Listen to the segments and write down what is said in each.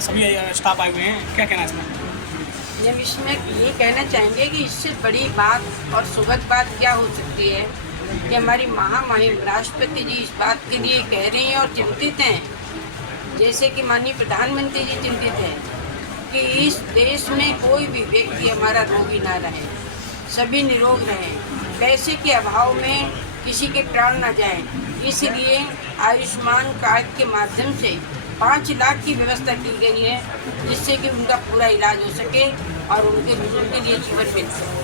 सभी स्टाफ आए हुए हैं, क्या कहना है इसमें? हम इसमें ये कहना चाहेंगे कि इससे बड़ी बात और सुखद बात क्या हो सकती है कि हमारी महामहिम राष्ट्रपति जी इस बात के लिए कह रही हैं और चिंतित हैं, जैसे कि माननीय प्रधानमंत्री जी चिंतित हैं कि इस देश में कोई भी व्यक्ति हमारा रोगी ना रहे, सभी निरोग रहें, पैसे के अभाव में किसी के प्राण ना जाएं। इसलिए आयुष्मान कार्ड के माध्यम से 5 लाख की व्यवस्था की गई है, जिससे कि उनका पूरा इलाज हो सके और उनके लिए जीवन मिल सके।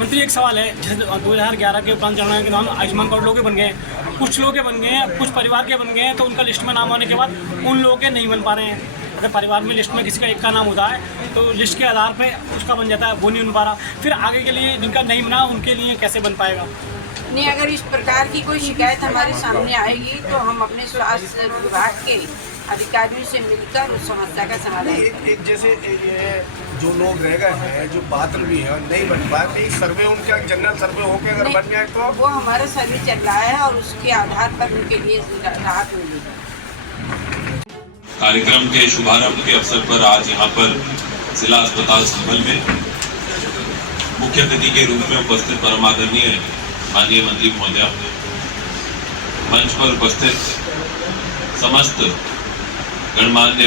मंत्री, एक सवाल है, जैसे 2011 के उपरांत जनगणना के दौरान आयुष्मान कार्ड लोगों के बन गए, कुछ लोगों के बन गए हैं, कुछ परिवार के बन गए हैं, तो उनका लिस्ट में नाम आने के बाद उन लोगों के नहीं बन पा रहे हैं। अगर परिवार में लिस्ट में किसी का एक का नाम होता है तो लिस्ट के आधार पर उसका बन जाता है, वो नहीं बन पा रहा, फिर आगे के लिए जिनका नहीं बना उनके लिए कैसे बन पाएगा? नहीं, अगर इस प्रकार की कोई शिकायत हमारे सामने आएगी तो हम अपने स्वास्थ्य विभाग के अधिकारियों से मिलकर उस समस्या का समाधान करेंगे। जैसे ये जो लोग रह गए हैं, जो बादल भी है नहीं बन पाए, तो एक सर्वे उनका जनरल सर्वे होकर अगर बन जाए तो वो हमारा सर्वे चल रहा है और उसके आधार पर उनके लिए राहत मिलेगी। कार्यक्रम के शुभारंभ के अवसर पर आज यहाँ पर जिला अस्पताल संभल में मुख्य अतिथि के रूप में उपस्थित परम आदरणीय माननीय मंत्री महोदया, मंच पर उपस्थित समस्त गणमान्य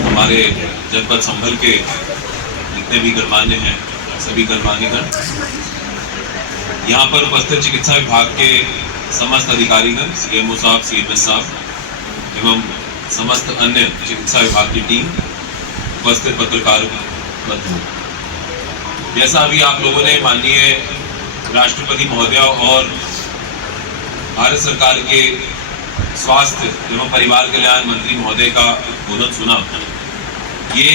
हमारे जनपद संभल के जितने भी गणमान्य हैं, सभी गणमान्यगण, यहाँ पर उपस्थित चिकित्सा विभाग के समस्त अधिकारीगण, सीएमओ साहब, सीएमएस साहब एवं समस्त अन्य चिकित्सा विभाग की टीम, उपस्थित पत्रकार बंधु, जैसा अभी आप लोगों ने माननीय राष्ट्रपति महोदया और भारत सरकार के स्वास्थ्य एवं परिवार कल्याण मंत्री महोदय का उद्बोधन सुना, ये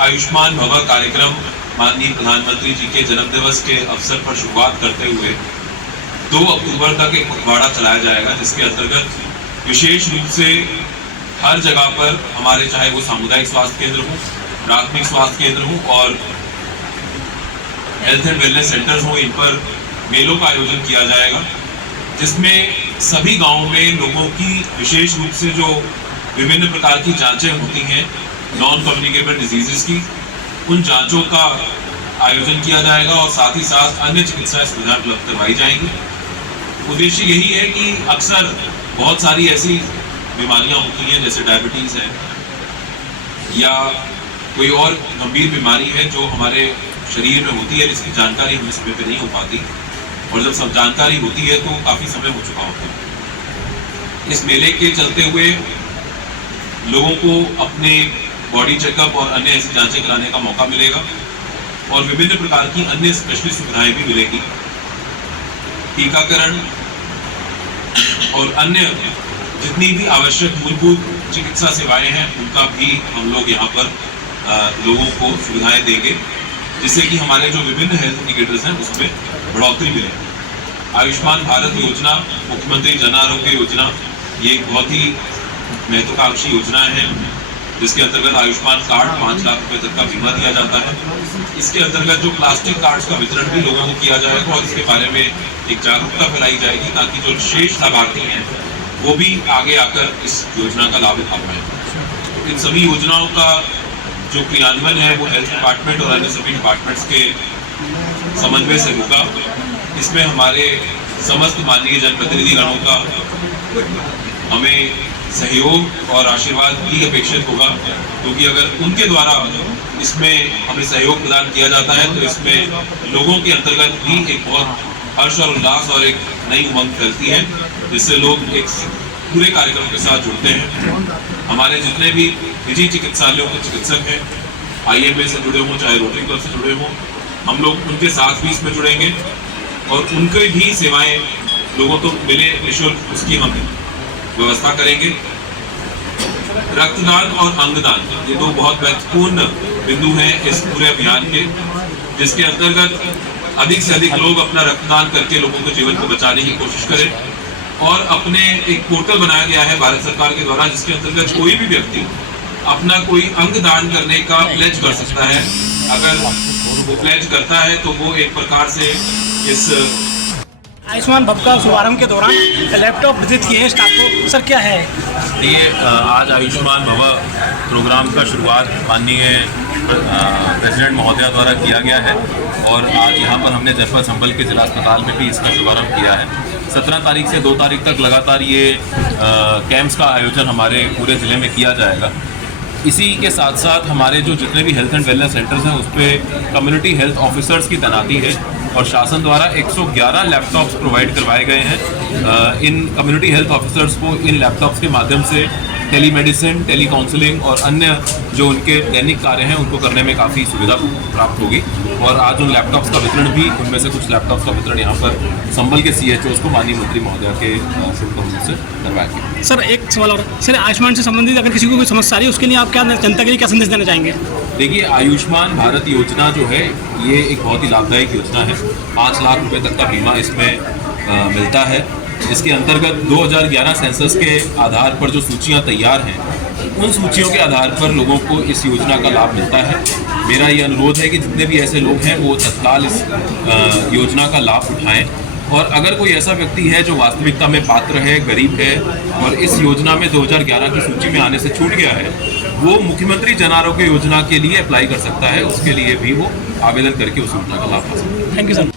आयुष्मान भव कार्यक्रम माननीय प्रधानमंत्री जी के जन्मदिवस के अवसर पर शुरुआत करते हुए 2 अक्टूबर तक एक पखवाड़ा चलाया जाएगा, जिसके अंतर्गत विशेष रूप से हर जगह पर हमारे, चाहे वो सामुदायिक स्वास्थ्य केंद्र हो, प्राथमिक स्वास्थ्य केंद्र हो और हेल्थ एंड वेलनेस सेंटर्स हो, इन पर मेलों का आयोजन किया जाएगा, जिसमें सभी गांवों में लोगों की विशेष रूप से जो विभिन्न प्रकार की जांचें होती हैं नॉन कम्युनिकेबल डिजीजेस की, उन जांचों का आयोजन किया जाएगा और साथ ही साथ अन्य चिकित्सा सुविधाएं उपलब्ध करवाई जाएंगी। उद्देश्य यही है कि अक्सर बहुत सारी ऐसी बीमारियां होती हैं, जैसे डायबिटीज है या कोई और गंभीर बीमारी है जो हमारे शरीर में होती है, जिसकी जानकारी हमें समय पर नहीं हो पाती, और जब सब जानकारी होती है तो काफी समय हो चुका होता है। इस मेले के चलते हुए लोगों को अपने बॉडी चेकअप और अन्य ऐसी जांचें कराने का मौका मिलेगा और विभिन्न प्रकार की अन्य स्पेशलिस्ट सुविधाएं भी मिलेगी। टीकाकरण और अन्य जितनी भी आवश्यक मूलभूत चिकित्सा सेवाएं हैं, उनका भी हम लोग यहाँ पर लोगों को सुविधाएं देंगे, जिससे कि हमारे जो विभिन्न हेल्थ इंडिकेटर्स हैं उसमें बढ़ोतरी मिले। आयुष्मान भारत योजना, मुख्यमंत्री जन आरोग्य योजना, ये एक बहुत ही महत्वाकांक्षी योजना है, जिसके अंतर्गत आयुष्मान कार्ड 5 लाख रुपए तक का बीमा दिया जाता है। इसके अंतर्गत जो प्लास्टिक कार्ड्स का वितरण भी लोगों को किया जाएगा और इसके बारे में एक जागरूकता फैलाई जाएगी, ताकि जो शेष लाभार्थी हैं वो भी आगे आकर इस योजना का लाभ उठा पाए। इन सभी योजनाओं का जो क्रियान्वयन है वो हेल्थ डिपार्टमेंट और अन्य सभी डिपार्टमेंट्स के समन्वय से होगा। इसमें हमारे समस्त माननीय जनप्रतिनिधिगणों का हमें सहयोग और आशीर्वाद भी अपेक्षित होगा, क्योंकि अगर उनके द्वारा इसमें हमें सहयोग प्रदान किया जाता है तो इसमें लोगों के अंतर्गत भी एक बहुत हर्ष और उल्लास और एक नई उमंग फैलती है, जिससे लोग एक पूरे कार्यक्रम के साथ जुड़ते हैं। हमारे जितने भी निजी चिकित्सालयों के चिकित्सक हैं, IMA से जुड़े हों चाहे रोटरी क्लब से जुड़े हों, हम लोग उनके साथ भी इसमें जुड़ेंगे और उनके भी सेवाएं लोगों को मिले निःशुल्क, उसकी हम व्यवस्था करेंगे। रक्तदान और अंगदान, ये 2 बहुत महत्वपूर्ण बिंदु हैं इस पूरे अभियान के, जिसके अंतर्गत अधिक से अधिक लोग अपना रक्तदान करके लोगों के जीवन को बचाने की कोशिश करें। और अपने एक पोर्टल बनाया गया है भारत सरकार के द्वारा, जिसके अंतर्गत कोई भी व्यक्ति अपना कोई अंग दान करने का प्लेज कर सकता है। अगर वो प्लेज करता है तो वो एक प्रकार से इस आयुष्मान भव का शुभारंभ के दौरान लैपटॉप वितरित किए हैं स्टाफ को, सर क्या है? देखिए, आज आयुष्मान भव प्रोग्राम का शुरुआत माननीय प्रेसिडेंट महोदया द्वारा किया गया है और आज यहाँ पर हमने जनपद संभल के जिला अस्पताल में भी इसका शुभारंभ किया है। 17 तारीख से 2 तारीख तक लगातार ये कैंप्स का आयोजन हमारे पूरे ज़िले में किया जाएगा। इसी के साथ साथ हमारे जो जितने भी हेल्थ एंड वेलनेस सेंटर्स हैं उस पर कम्युनिटी हेल्थ ऑफिसर्स की तैनाती है और शासन द्वारा 111 लैपटॉप्स प्रोवाइड करवाए गए हैं। इन कम्युनिटी हेल्थ ऑफिसर्स को इन लैपटॉप्स के माध्यम से टेली मेडिसिन, टेली काउंसलिंग और अन्य जो उनके दैनिक कार्य हैं उनको करने में काफ़ी सुविधा प्राप्त होगी। और आज उन लैपटॉप्स का वितरण भी, उनमें से कुछ लैपटॉप्स का वितरण यहाँ पर संभल के CHOs को माननीय मंत्री महोदया के शुभकामनाओं से करवाया गया। सर एक सवाल और, सर आयुष्मान से संबंधित अगर किसी को कोई समस्या आ रही है उसके लिए आप क्या जनता के लिए क्या संदेश देना चाहेंगे? देखिए, आयुष्मान भारत योजना जो है ये एक बहुत ही लाभदायक योजना है। 5 लाख रुपए तक का बीमा इसमें मिलता है। इसके अंतर्गत 2011 सेंसस के आधार पर जो सूचियां तैयार हैं उन सूचियों के आधार पर लोगों को इस योजना का लाभ मिलता है। मेरा ये अनुरोध है कि जितने भी ऐसे लोग हैं वो तत्काल इस योजना का लाभ उठाएं और अगर कोई ऐसा व्यक्ति है जो वास्तविकता में पात्र है, गरीब है और इस योजना में 2011 की सूची में आने से छूट गया है, वो मुख्यमंत्री जन आरोग्य योजना के लिए अप्लाई कर सकता है। उसके लिए भी वो आवेदन करके उस योजना का लाभ पा सकता है। Thank you sir.